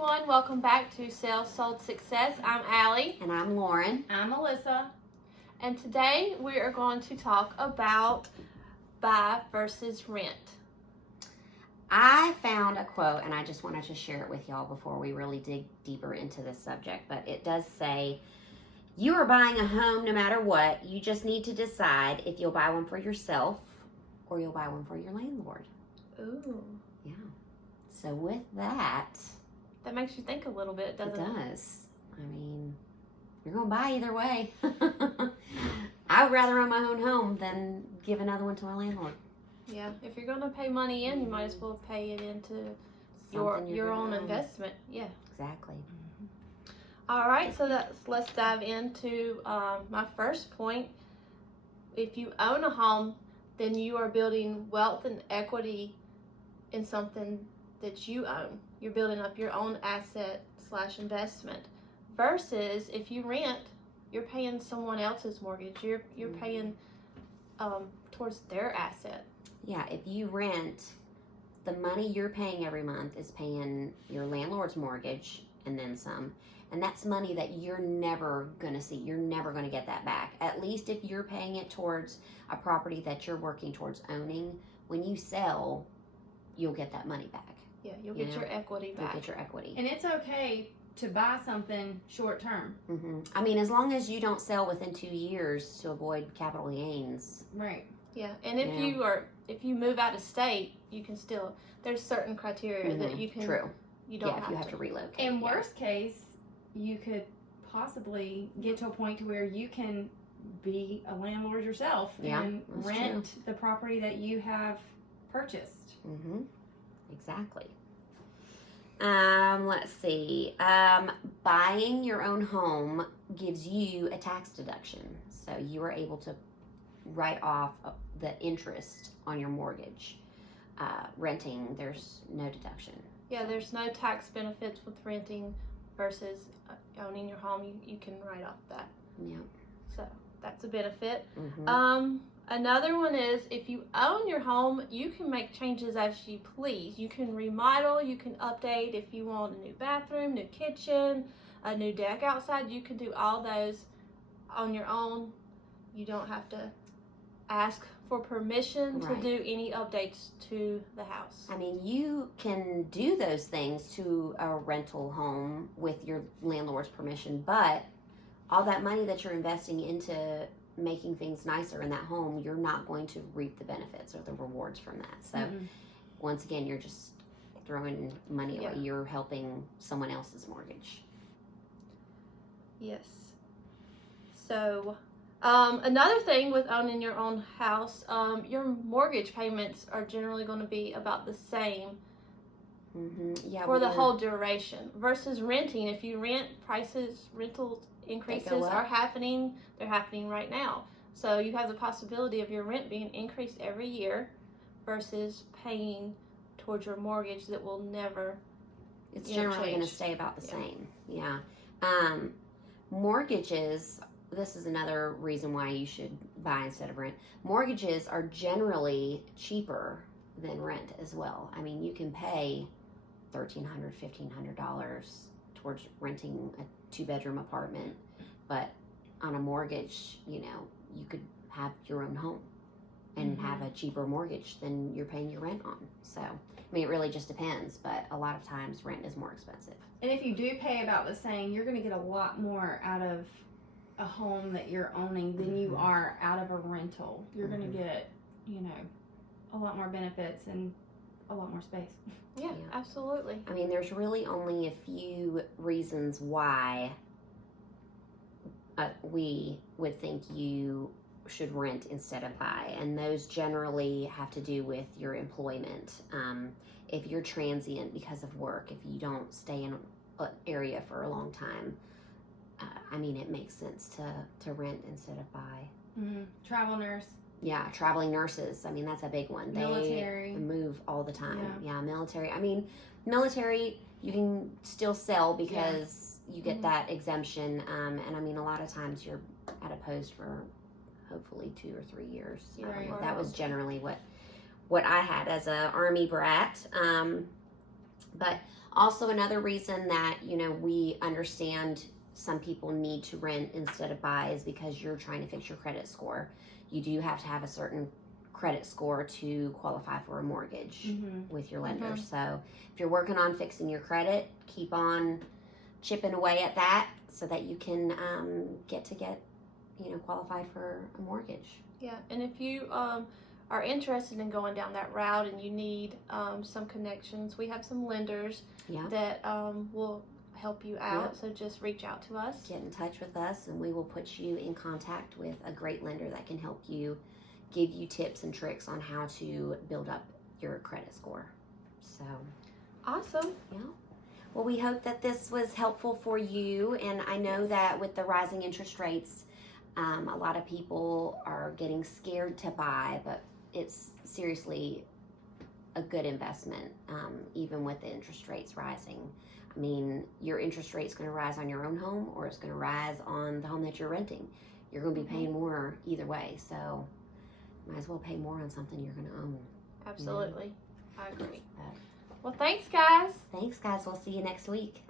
everyone. Welcome back to Sales Sold Success. I'm Allie. And I'm Lauren. I'm Melissa. And today we are going to talk about buy versus rent. I found a quote and I just wanted to share it with y'all before we really dig deeper into this subject. But it does say, you are buying a home no matter what. You just need to decide if you'll buy one for yourself or you'll buy one for your landlord. Ooh. Yeah. So with that makes you think a little bit, doesn't it? It does. I mean, you're going to buy either way. I would rather own my own home than give another one to my landlord. Yeah. If you're going to pay money in, you might as well pay it into your own investment. Yeah. Exactly. All right. So let's dive into my first point. If you own a home, then you are building wealth and equity in something that you own. You're building up your own asset / investment. Versus if you rent, you're paying someone else's mortgage. You're paying towards their asset. Yeah, if you rent, the money you're paying every month is paying your landlord's mortgage and then some. And that's money that you're never going to see. You're never going to get that back. At least if you're paying it towards a property that you're working towards owning, when you sell, you'll get that money back. Yeah, you'll get your equity back. You'll get your equity. And it's okay to buy something short term. Mm-hmm. I mean, as long as you don't sell within 2 years to avoid capital gains. Right. Yeah, and if you move out of state, you can still, there's certain criteria that you can. True. You don't if you have to relocate. In worst case, you could possibly get to a point to where you can be a landlord yourself and rent the property that you have purchased. Mm-hmm. Exactly. Let's see. Buying your own home gives you a tax deduction. So you are able to write off the interest on your mortgage. Renting, there's no deduction. Yeah, there's no tax benefits with renting versus owning your home. You can write off that. Yeah. So that's a benefit. Mm-hmm. Another one is if you own your home, you can make changes as you please. You can remodel, you can update if you want a new bathroom, new kitchen, a new deck outside. You can do all those on your own. You don't have to ask for permission to do any updates to the house. I mean, you can do those things to a rental home with your landlord's permission, but all that money that you're investing into making things nicer in that home, you're not going to reap the benefits or the rewards from that. So once again, you're just throwing money away. You're helping someone else's mortgage. Yes. So another thing with owning your own house, your mortgage payments are generally going to be about the same for the whole duration. Versus renting, if you rent, rental increases are happening. They're happening right now. So you have the possibility of your rent being increased every year versus paying towards your mortgage that will never It's generally going to stay about the same. Yeah. Mortgages, this is another reason why you should buy instead of rent. Mortgages are generally cheaper than rent as well. I mean, you can pay $1,300, $1,500 towards renting a 2-bedroom apartment, but on a mortgage, you could have your own home and have a cheaper mortgage than you're paying your rent on. So, I mean, it really just depends, but a lot of times rent is more expensive. And if you do pay about the same, you're going to get a lot more out of a home that you're owning than you are out of a rental. You're going to get, a lot more benefits and a lot more space. Yeah, absolutely. I mean, there's really only a few reasons why we would think you should rent instead of buy, and those generally have to do with your employment. If you're transient because of work, if you don't stay in an area for a long time, I mean, it makes sense to rent instead of buy. Travel nurse. Yeah, traveling nurses. I mean, that's a big one. Military. They move all the time. Yeah, military. I mean, military, you can still sell because you get that exemption. And I mean, a lot of times you're at a post for hopefully 2 or 3 years. Right. That was generally what I had as a Army brat. But Also, another reason that, you know, we understand some people need to rent instead of buy is because you're trying to fix your credit score. You do have to have a certain credit score to qualify for a mortgage with your lender. So if you're working on fixing your credit, keep on chipping away at that so that you can get you know, qualified for a mortgage. Yeah, and if you are interested in going down that route and you need some connections, we have some lenders that will help you out. So just reach out to us. Get in touch with us, and we will put you in contact with a great lender that can help you, give you tips and tricks on how to build up your credit score. So awesome. Yeah. Well, we hope that this was helpful for you, and I know that with the rising interest rates, a lot of people are getting scared to buy, but it's seriously a good investment, even with the interest rates rising. I mean, your interest rate's going to rise on your own home, or it's going to rise on the home that you're renting. You're going to be paying more either way, so might as well pay more on something you're going to own. Absolutely. I agree. Well, thanks, guys. Thanks, guys. We'll see you next week.